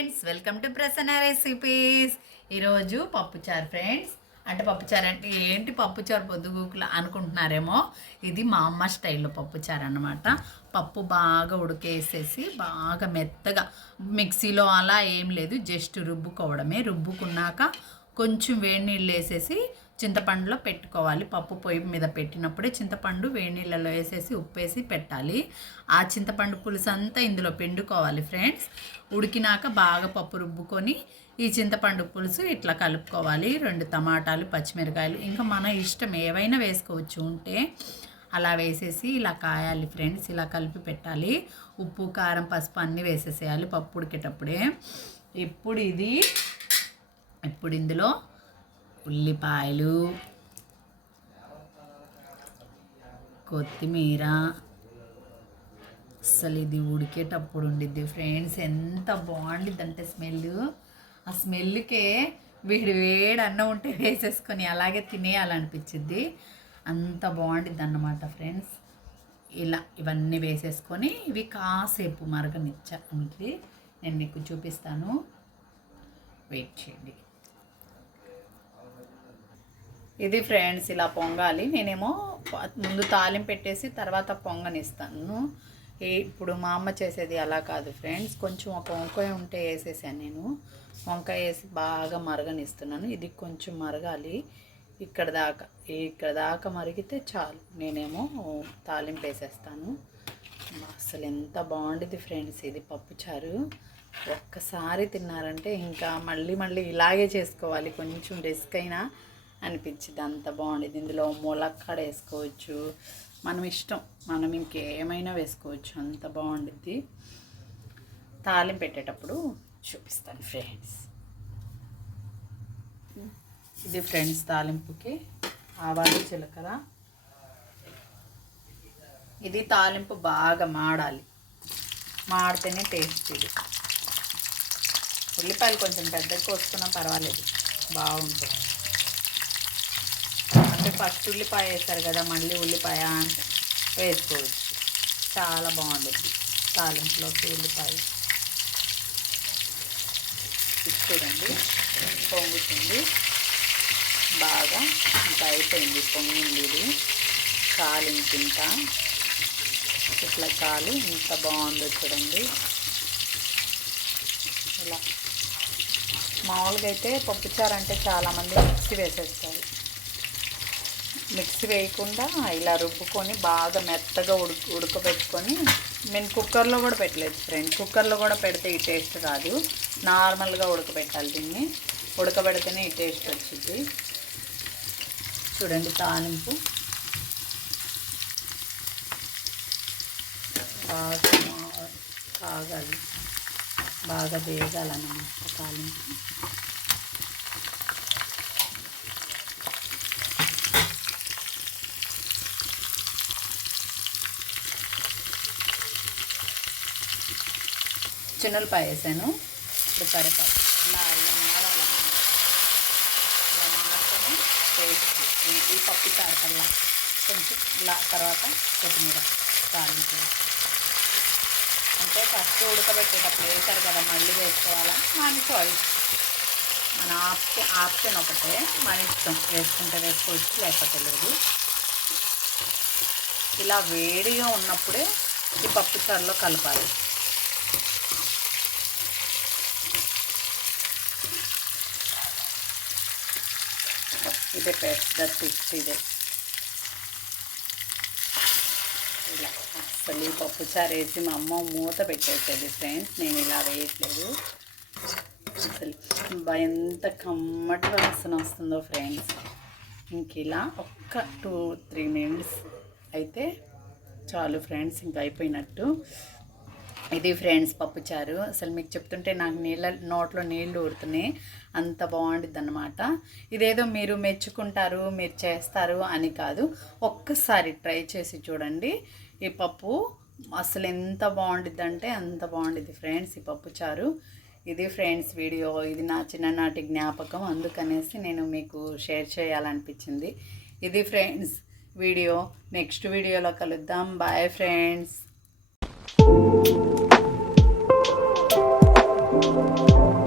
Friends welcome to Prasanna recipes. ఈరోజు పప్పుచారు friends. అంటే పప్పుచారు అంటే ఏంటి పప్పుచారు పొద్దుగూకులు అనుకుంటున్నారేమో? ఇది మా అమ్మ స్టైల్లో పప్పుచారు అనమాట పప్పు బాగా ఉడికేసేసి బాగా మెత్తగా మిక్సీలో అలా ఏం లేదు జస్ట్ రుబ్బుకోవడమే. రుబ్బుకున్నాక కొంచెం వేడి నీళ్ళు వేసేసి చింతపండులో పెట్టుకోవాలి. పప్పు పొయ్యి మీద పెట్టినప్పుడే చింతపండు వేడి నీళ్ళలో వేసేసి ఉప్పేసి పెట్టాలి. ఆ చింతపండు పులుసు అంతా ఇందులో పిండుకోవాలి ఫ్రెండ్స్. ఉడికినాక బాగా పప్పు రుబ్బుకొని ఈ చింతపండు పులుసు ఇట్లా కలుపుకోవాలి. రెండు టమాటాలు పచ్చిమిరకాయలు ఇంకా మన ఇష్టం ఏవైనా వేసుకోవచ్చు ఉంటే అలా వేసేసి ఇలా కాయాలి ఫ్రెండ్స్. ఇలా కలిపి పెట్టాలి. ఉప్పు కారం పసుపు అన్నీ వేసేసేయాలి పప్పు ఉడికేటప్పుడే. ఇప్పుడు ఇది ఇప్పుడు ఇందులో ఉల్లిపాయలు కొత్తిమీర. అసలు ఇది ఉడికేటప్పుడు ఉండిద్ది ఫ్రెండ్స్. ఎంత బాగుండిద్ది అంటే స్మెల్. ఆ స్మెల్కే వేడి వేడి అన్నం ఉంటే వేసేసుకొని అలాగే తినేయాలనిపించింది అంత బాగుండిద్ది అన్నమాట ఫ్రెండ్స్. ఇలా ఇవన్నీ వేసేసుకొని ఇవి కాసేపు మరగనిచ్చానికి నేను మీకు చూపిస్తాను. వెయిట్ చేయండి. ఇది ఫ్రెండ్స్ ఇలా పొంగాలి. నేనేమో ముందు తాలింపు పెట్టేసి తర్వాత పొంగనిస్తాను. ఇప్పుడు మా అమ్మ చేసేది అలా కాదు ఫ్రెండ్స్ కొంచెం ఒక వంకాయ ఉంటే వేసేసాను నేను. వంకాయ వేసి బాగా మరగనిస్తున్నాను. ఇది కొంచెం మరగాలి. ఇక్కడ దాకా ఇక్కడ దాకా మరిగితే చాలు. నేనేమో తాలింపు వేసేస్తాను. అసలు ఎంత బాగుండేది ఫ్రెండ్స్ ఇది పప్పుచారు. ఒక్కసారి తిన్నారంటే ఇంకా మళ్ళీ మళ్ళీ ఇలాగే చేసుకోవాలి. కొంచెం రిస్క్ అయినా అనిపించింది అంత బాగుండేది. ఇందులో ములక్కడ వేసుకోవచ్చు. మనం ఇష్టం. మనం ఇంకేమైనా వేసుకోవచ్చు. అంత బాగుండిద్ది. తాలింపు పెట్టేటప్పుడు చూపిస్తాను ఫ్రెండ్స్. ఇది ఫ్రెండ్స్ తాలింపుకి ఆవాలు జీలకర్ర. ఇది తాలింపు బాగా మాడాలి. మాడితేనే టేస్ట్ ఇది. ఉల్లిపాయలు కొంచెం పెద్దగా కోసుకున్నా పర్వాలేదు. బాగుంటుంది. అంటే ఫస్ట్ ఉల్లిపాయ వేస్తారు కదా మళ్ళీ ఉల్లిపాయ వేసుకోవచ్చు. చాలా బాగుంటుంది తాలింపులోకి ఉల్లిపాయ. చూడండి పొంగుతుంది. బాగా ఇంకా అయిపోయింది పొంగింది ఇది. కాలింకింత ఇట్లా కాలు ఇంత బాగుందో చూడండి. ఇలా. మామూలుగా అయితే పప్పుచారు అంటే చాలామంది మిక్సీ వేసేస్తారు. మిక్సీ వేయకుండా ఇలా రుబ్బుకొని బాగా మెత్తగా ఉడుకు ఉడకబెట్టుకొని నేను కుక్కర్లో కూడా పెట్టలేదు ఫ్రెండ్ కుక్కర్లో కూడా పెడితే ఈ టేస్ట్ రాదు. నార్మల్గా ఉడకబెట్టాలి దీన్ని. ఉడకబెడితేనే ఈ టేస్ట్ వచ్చింది చూడండి తాలింపు. బాగా కాగాలి. బాగా వేగాలన్నమాట తాలింపు. చిన్నలపాయ వేసాను ఇప్పుడు కరివేపాకు. ఇలా ఇలా మాడాలన్నమాట ఇలా టేస్ట్ ఈ- పప్పు చారు కల్లా కొంచెం ఇలా తర్వాత కొత్తిమీర తాలింపు అంటే ఫస్ట్ ఉడకబెట్టేటప్పుడు వేసారు కదా మళ్ళీ వేసుకోవాలా? మన చాయిస్ మన ఆప్షన్ ఆప్షన్ ఒకటే. మన ఇష్టం. వేసుకుంటే వేసుకోవచ్చు లేకపోతే లేదు. ఇలా వేడిగా ఉన్నప్పుడే ఈ పప్పు చారులో కలపాలి. ఇదే పెద్ద టిప్స్ ఇదే. ఇలా అసలు ఈ పప్పుచారు వేసి మా అమ్మ మూత పెట్టేసేది ఫ్రెండ్స్ నేను ఇలా వేయట్లేదు. అసలు ఎంత కమ్మటి వాసన వస్తుందో ఫ్రెండ్స్. ఇంక ఇలా ఒక్క టూ త్రీ మినిట్స్ అయితే చాలు ఫ్రెండ్స్ ఇంకా అయిపోయినట్టు. ఇది ఫ్రెండ్స్ పప్పుచారు. అసలు మీకు చెప్తుంటే నాకు నీళ్ళ నోట్లో నీళ్ళు ఊరుతున్నాయి. అంత బాగుండిద్ది అనమాట ఇదేదో మీరు మెచ్చుకుంటారు మీరు చేస్తారు అని కాదు. ఒక్కసారి ట్రై చేసి చూడండి. ఈ పప్పు అసలు ఎంత బాగుండిద్ది అంటే అంత బాగుండిద్ది ఫ్రెండ్స్ ఈ పప్పుచారు. ఇది ఫ్రెండ్స్ వీడియో. ఇది నా చిన్ననాటి జ్ఞాపకం. అందుకనేసి నేను మీకు షేర్ చేయాలనిపించింది. ఇది ఫ్రెండ్స్ వీడియో. నెక్స్ట్ వీడియోలో కలుద్దాం. Bye friends. బాయ్